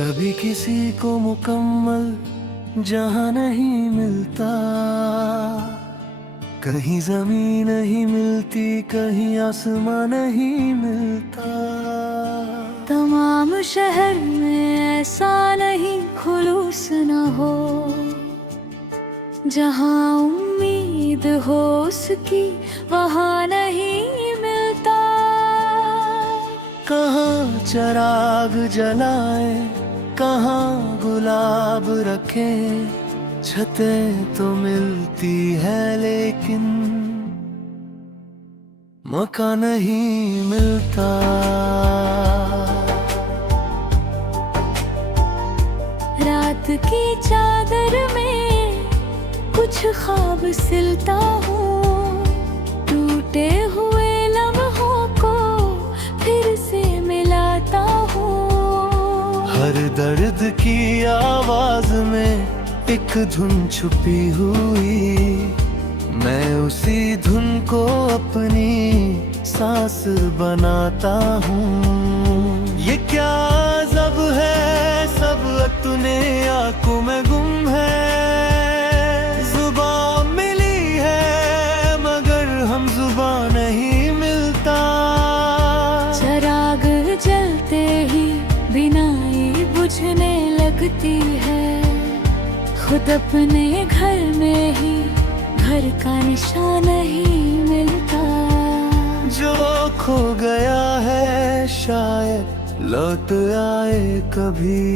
कभी किसी को मुकम्मल जहां नहीं मिलता, कहीं जमीन नहीं मिलती, कहीं आसमां नहीं मिलता। तमाम शहर में ऐसा नहीं खुलूस न हो, जहां उम्मीद हो उसकी वहां नहीं मिलता। कहाँ चिराग जलाए, कहाँ गुलाब रखे, छतें तो मिलती है लेकिन मकान नहीं मिलता। रात की चादर में कुछ ख्वाब सिलता हूँ, टूटे हुए लम्हों को फिर से मिलाता हूँ। हर दर्द की आवाज में एक धुन छुपी हुई, मैं उसी धुन को अपनी सांस बनाता हूँ। ये क्या जब है, सब तूने आंखों में गुम है। जुबान मिली है मगर हम जुबान नहीं मिलता। चिराग जलते ही बिनाई बुझने लगती है, खुद अपने घर में ही घर का निशान नहीं मिलता। जो खो गया है शायद लौट आए कभी,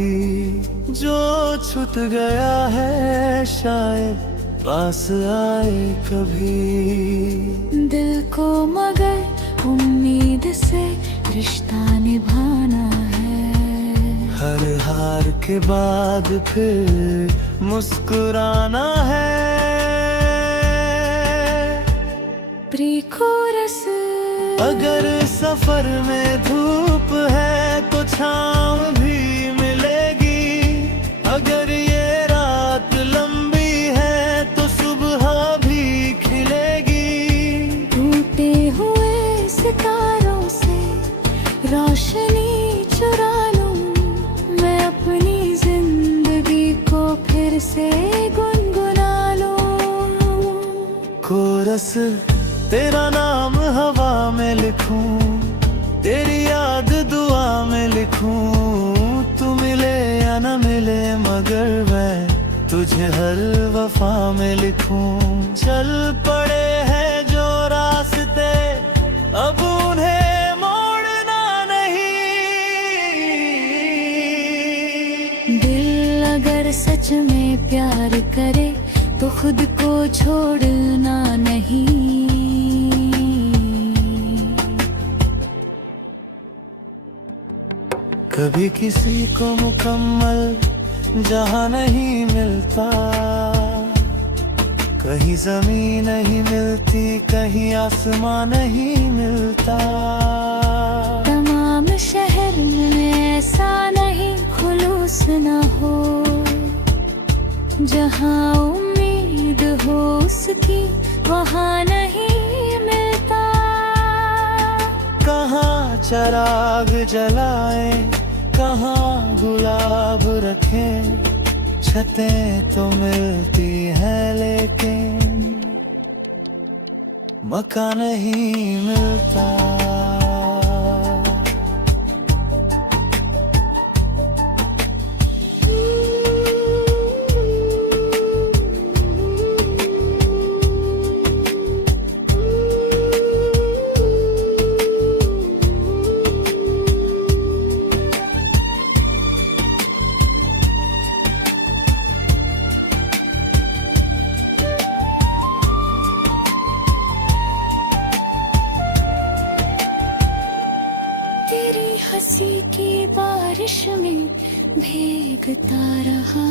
जो छूट गया है शायद पास आए कभी। दिल को मगर उम्मीद से रिश्ता निभाना है, हर हार के बाद फिर मुस्कुराना है। प्री-कोरस अगर सफर में धूप है तो छाँव भी मिलेगी, अगर ये रात लंबी है तो सुबह भी खिलेगी। टूटे हुए सितारों से रोशनी चुरा लूं, मैं अपनी जिंदगी को फिर से गुनगुना लूं। कोरस तेरा नाम हवा में लिखूं, तेरी याद दुआ में लिखूं। तू मिले या न मिले मगर मैं तुझे हर वफा में लिखूं। चल पड़े हैं जो रास्ते अब उन्हें मोड़ना नहीं। दिल अगर सच में प्यार करे तो खुद को छोड़ना नहीं। कभी किसी को मुकम्मल जहां नहीं मिलता, कहीं जमीन नहीं मिलती, कहीं आसमां नहीं मिलता। तमाम शहर में ऐसा नहीं खुलूस न हो, जहां उम्मीद हो उसकी वहां नहीं मिलता। कहाँ चिराग जलाए, कहाँ गुलाब रखे, छतें तो मिलती है लेकिन मकान नहीं मिलता। हंसी की बारिश में भीगता रहा,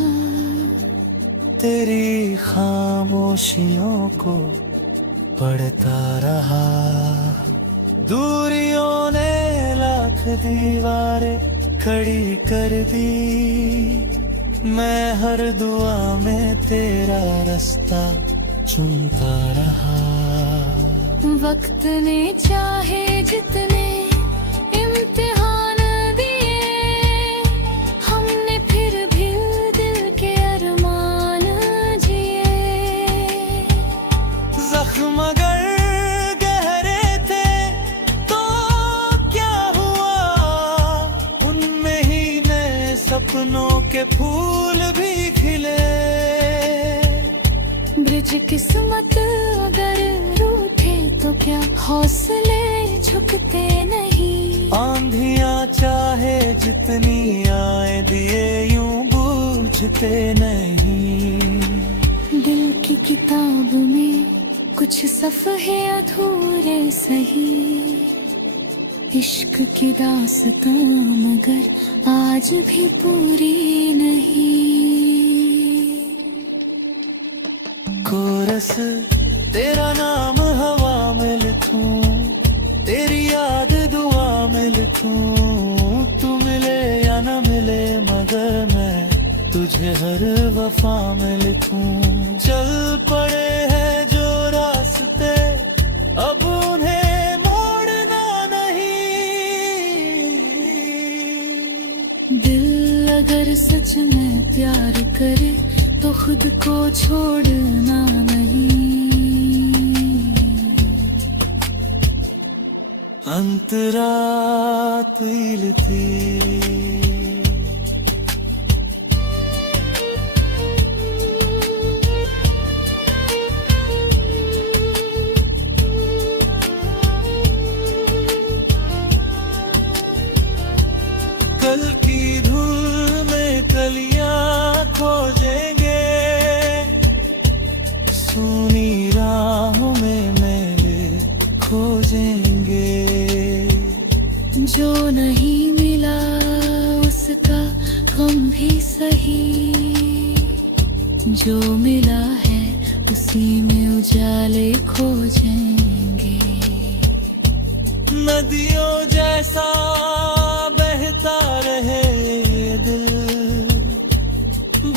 तेरी खामोशियों को पढ़ता रहा। दूरियों ने लाख दीवारें खड़ी कर दी, मैं हर दुआ में तेरा रास्ता चुनता रहा। वक्त ने चाहे जितने इम्तिहान दिए, हमने भी खिले। ब्रिज किस्मत अगर रूठे तो क्या हौसले झुकते नहीं। आंधियां चाहे जितनी आए दिए यूं बूझते नहीं। दिल की किताब में कुछ सफ़हे अधूरे सही। इश्क की दास्तां मगर आज भी पूरी नहीं। कोरस तेरा नाम हवा में लिखूं, तेरी याद दुआ में लिखूं। तू मिले या न मिले मगर मैं तुझे हर वफा में लिखूं। चल पड़े हैं जो रास्ते अब उन्हें मोड़ना नहीं। दिल अगर सच में प्यार करे तो खुद को छोड़ना नहीं। अंतरात ईलती कल की धूल में कलियां खोजेंगे। सुनी राहों में मेले खोजेंगे। जो नहीं मिला उसका गम भी सही। जो मिला है उसी में उजाले खोजेंगे। नदियों जैसा बहता रहे ये दिल,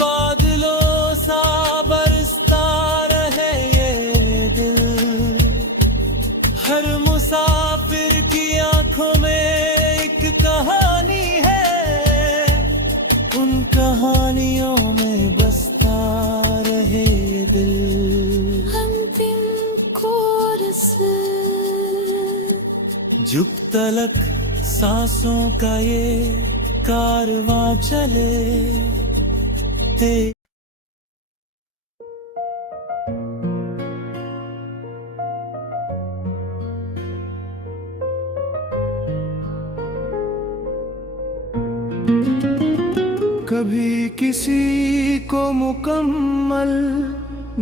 बादलों सा बरसता रहे ये दिल। हर मुसाफिर की आंखों में एक कहानी है, उन कहानियों में बसता रहे ये दिल। अंतिम कोरस जुब तलक सांसों का ये कारवां चले। कभी किसी को मुकम्मल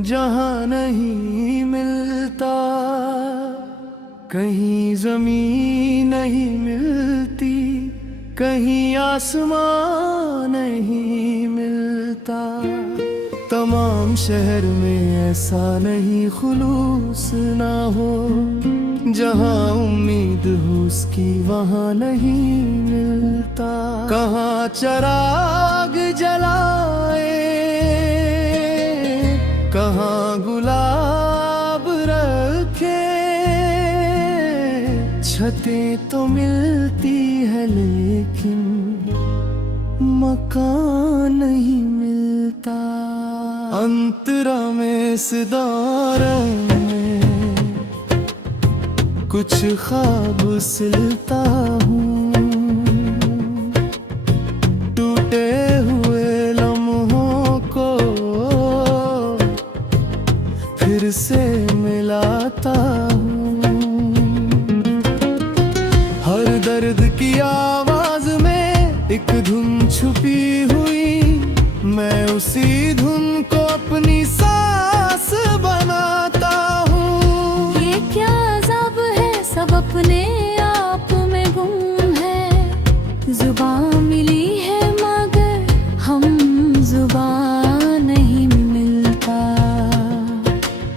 जहां नहीं मिलता, कहीं जमीन नहीं मिलती, कहीं आसमां नहीं मिलता। तमाम शहर में ऐसा नहीं खुलूस ना हो, जहां उम्मीद हो उसकी वहां नहीं मिलता। कहाँ चराग जलाए, कहाँ गुलाब रखे। छतें तो मिलती है लेकिन मकान नहीं मिलता। अंतरा में इस दौर में कुछ ख्वाब सिलता हूँ, टूटे हुए लम्हों को फिर से मिलाता हूँ। हर दर्द की आवाज में एक धुन छुपी हुई, मैं उसी धुन को अपनी सांस बनाता हूँ। ये क्या अज़ाब है, सब अपने आप में गुम है। जुबान मिली है मगर हम जुबान नहीं मिलता।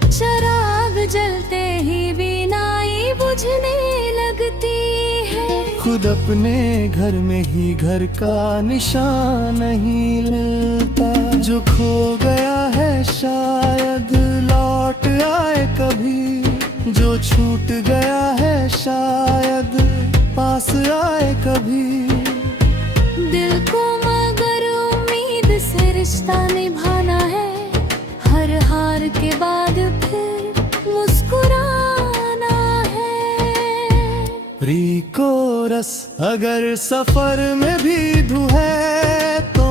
चराग जलते ही बीनाई बुझने लगती है। खुद अपने घर में ही घर का निशान नहीं मिलता। जो खो गया है शायद लौट आए कभी, जो छूट गया है शायद पास आए कभी। दिल को मगर उम्मीद से रिश्ता निभाना है, हर हार के बाद फिर मुस्कुराना है। प्री कोरस अगर सफर में भी धू है तो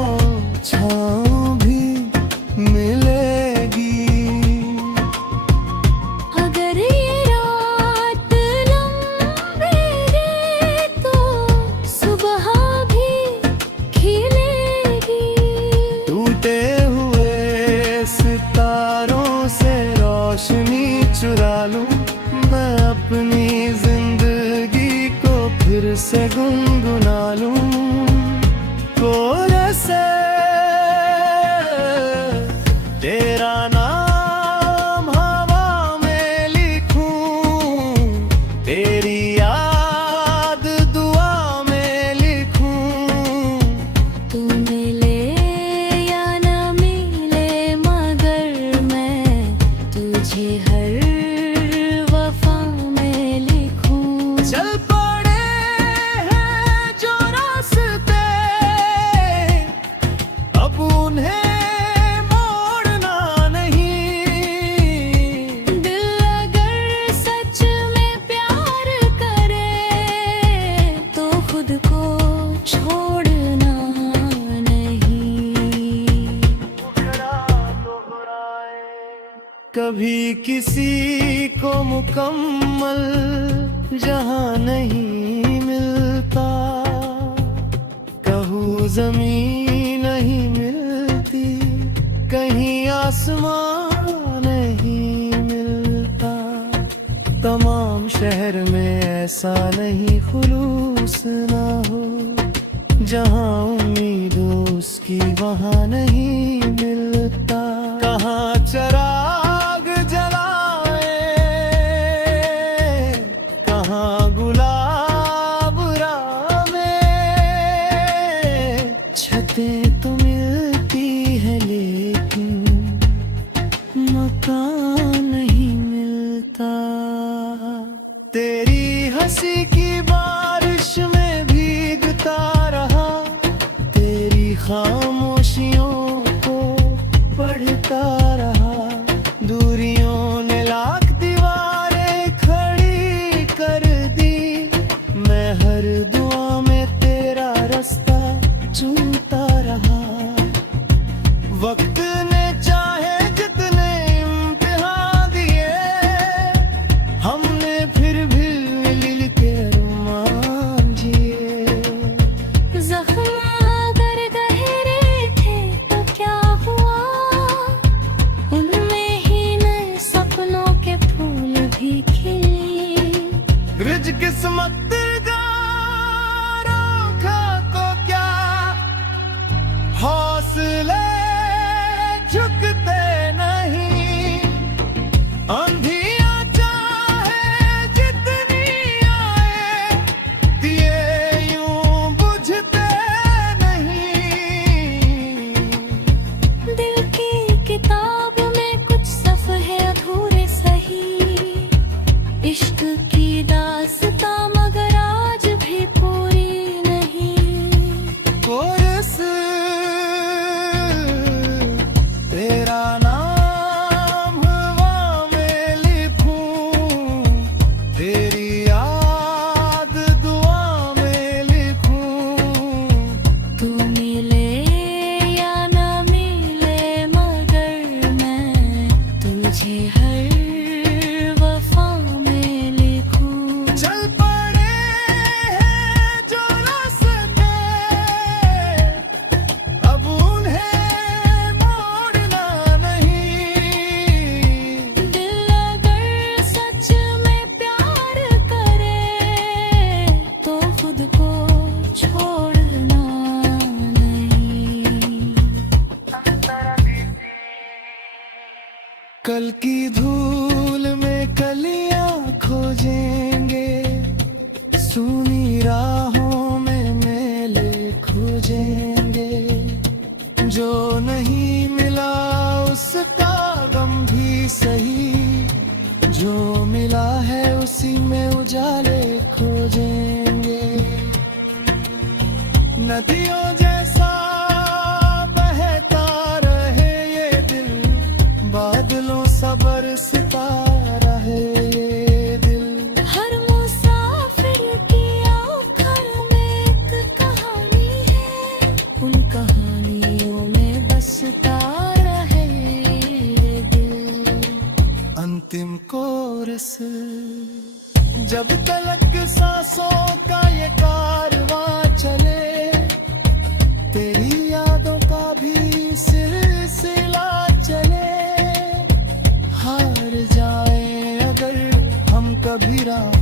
छाँव कभी किसी को मुकम्मल जहां नहीं मिलता, कहूँ ज़मीन नहीं मिलती, कहीं आसमां नहीं मिलता। तमाम शहर में ऐसा नहीं खुलूस ना हो, जहां उम्मीद उसकी वहां नहीं मिलता। कहाँ चिराग जलाए, कहाँ गुलाब राह में, छतें तो मिलती है लेकिन मकान नहीं मिलता। तेरी हंसी की बारिश में भीगता रहा, तेरी खामोशियों को पढ़ता रहा। दूरियों ने लाख दीवारें खड़ी कर दी, मैं हर दुआ में तेरा रास्ता चूमता रहा। वक्त ने चाहे जितने इम्तिहान दिए, हमने फिर भी मिल के अरमान जिए। जख्म अगर गहरे थे तो क्या हुआ, उनमें ही नए सपनों के फूल भी खिले। ब्रिज किस्मत का रोका को क्या, हौसले झुकते नहीं। आंधियां चाहे जितनी आए, दिए यूं बुझते नहीं। दिल की किताब में कुछ सफ़हे अधूरे सही, इश्क की दास्तां मगर आज भी पूरी नहीं। कोरस तेरा नाम हवा में लिखूं, तेरी याद दुआ में लिखूं। तू मिले या न मिले मगर मैं तुझे हर वफा में लिखूं। चल पड़े हैं जो रास्ते, अब उन्हें मोड़ना नहीं। दिल अगर सच में प्यार करे तो खुद को छोड़ना नहीं। कल की धूल में कलियां खोजेंगे, सूनी राहों में मेले खोजेंगे। जो नहीं मिला उसका गम भी सही, जो मिला है उसी में उजाले खोजेंगे। नदियों जैसा बहता रहे ये दिल, बादलों सा बरसता रहे ये दिल। हर मुसाफिर की आँखों में एक कहानी है, उन कहानियों में बसता रहे ये दिल। अंतिम कोरस जब तलक सांसों का ये कारवां चले, तेरी यादों का भी सिलसिला चले। हार जाए अगर हम कभी राह